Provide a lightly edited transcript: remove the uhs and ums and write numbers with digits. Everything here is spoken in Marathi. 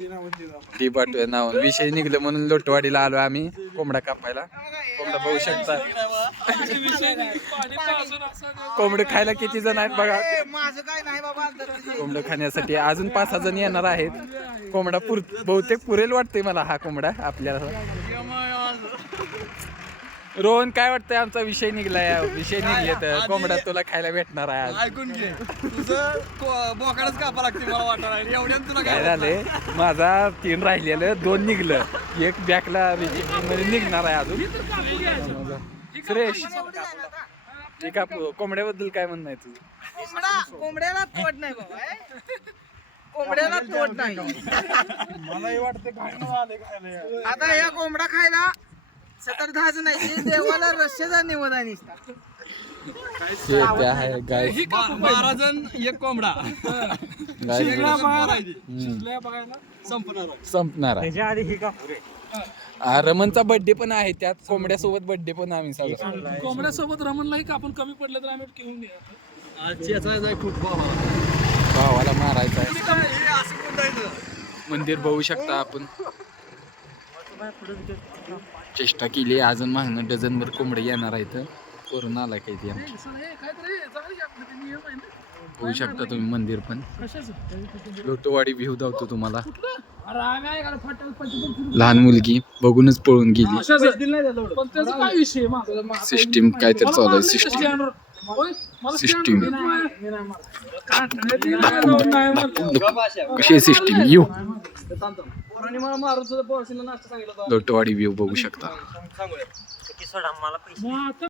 ती पाठवूया नाव विषय निघलं म्हणून लोटवाडीला आलो आम्ही कोंबडा कापायला. कोंबडा बघू शकता. कोंबडे खायला किती जण आहेत बघा. कोंबडं खाण्यासाठी अजून 5-6 जण येणार आहेत. कोंबडा बहुतेक पुरेल वाटतंय मला हा कोंबडा आपल्याला. रोहन काय वाटतंय आमचा विषय निघलाय. विषय निघले तर कोंबडा तुला खायला भेटणार आहे. ऐकून घे तुझं बोकाडच कापा लागते मला वाटणार एवढ्यात तुला काय झालंय माझा 3 राहिलेलं 2 निघलं. एक बॅकला मध्ये निघणार आहे अजून. सुरेश ठीक आहे कोंबड्याबद्दल काय म्हणणं आहे तुझं. कोंबड्याला तोड नाही बाबा. कोंबड्याला तोड नाही. मलाही वाटतं आता या कोंबडा खायला 7-10 नाही देवाला रस्त्याचा निवडा निसता. ते आहे गाय 12 जण एक कोंबडा संपणार आहे. रमनचा बर्थडे पण आहे त्यात कोंबड्यासोबत बर्थडे पण आम्ही साजरा. कोंबड्यासोबत रमणलाही आपण कमी पडलं तर आम्ही घेऊन या. खूप भावाला मारायचा आहे. मंदिर बघू शकता आपण. चेष्टा केली अजून मागणं डझनभर कोंबडे येणार आहेत. करून आला काही ते बघू शकता तुम्ही मंदिर पण. लोटवाडी व्ह्यू दावतो तुम्हाला. लहान मुलगी बघूनच पळून गेली. सिस्टीम काय तर चालू आहे. सिस्टीम कशी सिस्टीम येऊ. लोटवाडी व्ह्यू बघू शकता.